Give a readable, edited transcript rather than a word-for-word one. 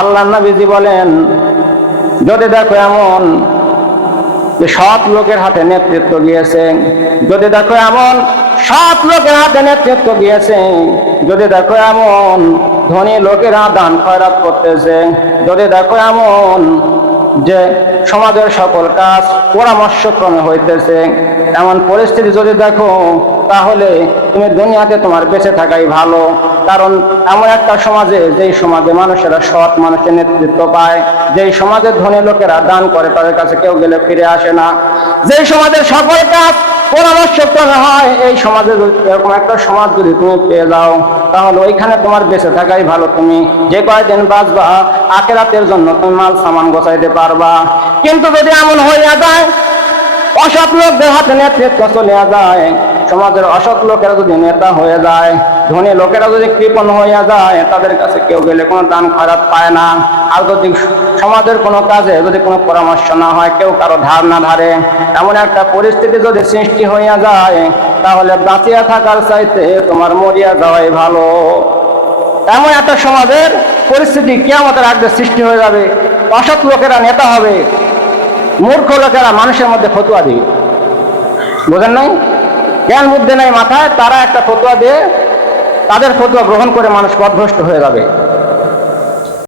আল্লাহ নবীজি বলেন, যদি দেখো এমন যে সৎ লোকের হাতে নেতৃত্ব গিয়েছে, যদি দেখো এমন সৎ লোকের হাতে নেতৃত্ব গিয়েছে, যদি দেখো এমন ধনী লোকেরা দান খয়রাত করতেছে, যদি দেখো এমন যে সমাজের সকল কাজ পরামর্শক্রমে হইতেছে, এমন পরিস্থিতি যদি দেখো, তাহলে তুমি দুনিয়াতে তোমার বেঁচে থাকাই ভালো। কারণ এমন একটা সমাজে, যেই সমাজে মানুষেরা সৎ মানুষের নেতৃত্ব পায়, যেই সমাজে ধনী লোকেরা দান করে, তাদের কাছে কেউ গেলে ফিরে আসে না, যেই সমাজের সকল কাজ পরামর্শক্রমে হয়, এই সমাজে এরকম একটা সমাজ যদি তুমি পেয়ে যাও, তাহলে ওইখানে তোমার বেঁচে থাকাই ভালো। তুমি যে কয়দিন বাঁচবা, আখিরাতের জন্য তুমি মাল সামান গোছাইতে পারবা। কিন্তু যদি এমন হইয়া যায়, অসৎ লোকদের হাতে নেতৃত্ব চলিয়া যায়, সমাজের অসৎ লোকেরা যদি নেতা হয়ে যায়, ধনী লোকেরা যদি কৃপণ হইয়া যায়, তাদের কাছে কেউ গেলে কোনো দান খয়রাত পায় না। আর যদি সমাজের কোনো কাজে যদি কোনো পরামর্শ না হয়, কেউ কারো ধার না ধারে, এমন একটা পরিস্থিতি যদি সৃষ্টি হইয়া যায়, তাহলে বাঁচিয়া থাকার চাইতে তোমার মরিয়া যাওয়াই ভালো। এমন একটা সমাজের পরিস্থিতি কিয়ামতের আগে সৃষ্টি হয়ে যাবে। অসৎ লোকেরা নেতা হবে, মূর্খ লোকেরা মানুষের মধ্যে ফতুয়া দিবে। বোঝেন নাই? জ্ঞান বুদ্ধি নাই মাথায়, তারা একটা ফতুয়া দিয়ে তাদের ফতুয়া গ্রহণ করে মানুষ পথভ্রষ্ট হয়ে যাবে।